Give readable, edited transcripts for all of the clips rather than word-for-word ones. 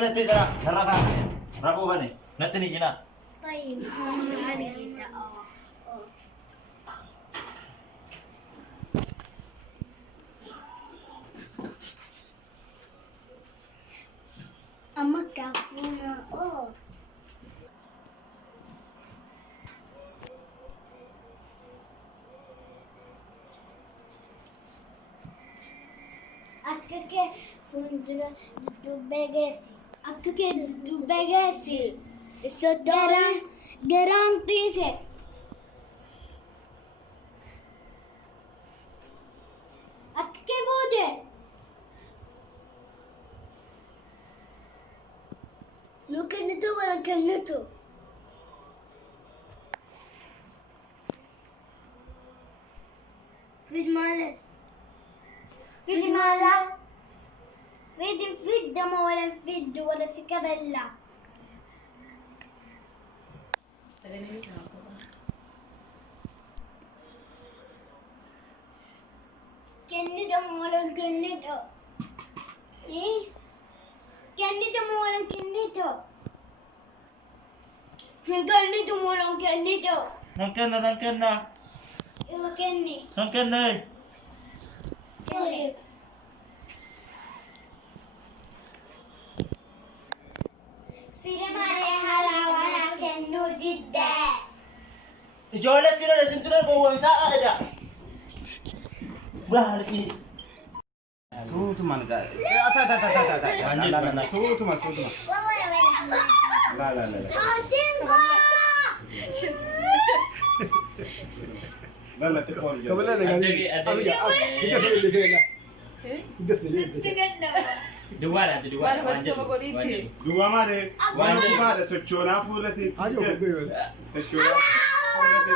berarti Rafa. Rafa bani. Nanti nih Jina. طيب هذه كده أما كافونا Akka fundura dubbegesi. Akka dubbegesi. Isodora garantise. Akka vude. Nukenito wala kenito. Filmale. Filmala. فيد ما ولا فيد ولا سكابيلا كنيدو ولا كنيدو ايه كنيدو ولا كنيدو كنيدو ولا كنيدو Nangkena. يلا كني Nangkena. طيب فيلم عليها ولكنه جدا Ijolet tira da sintunan bawa sa'a ada. Bah lagi. Suutuman gaa. Suutuma. والله يا ويلي La. تنقى La تقول. Kebetulan dengan aku ya. Udah sendiri. Dua lah, dua. Dua mare. Wana kubada sochoona fuulati. Ayo bebe. Sochoona fuulati.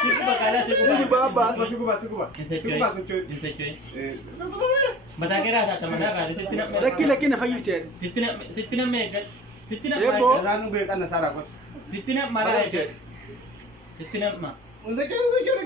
Sikuba kala sikuba. Ini baba. Sikuba. Sikuba sochoona. Mata kira sa tamana ka sitina. Laki na hayutin. Sitina mega. Sitina Yebo. mara. Ranu be kana sara ko. Sitina mara. Sitina ma. Sochoona.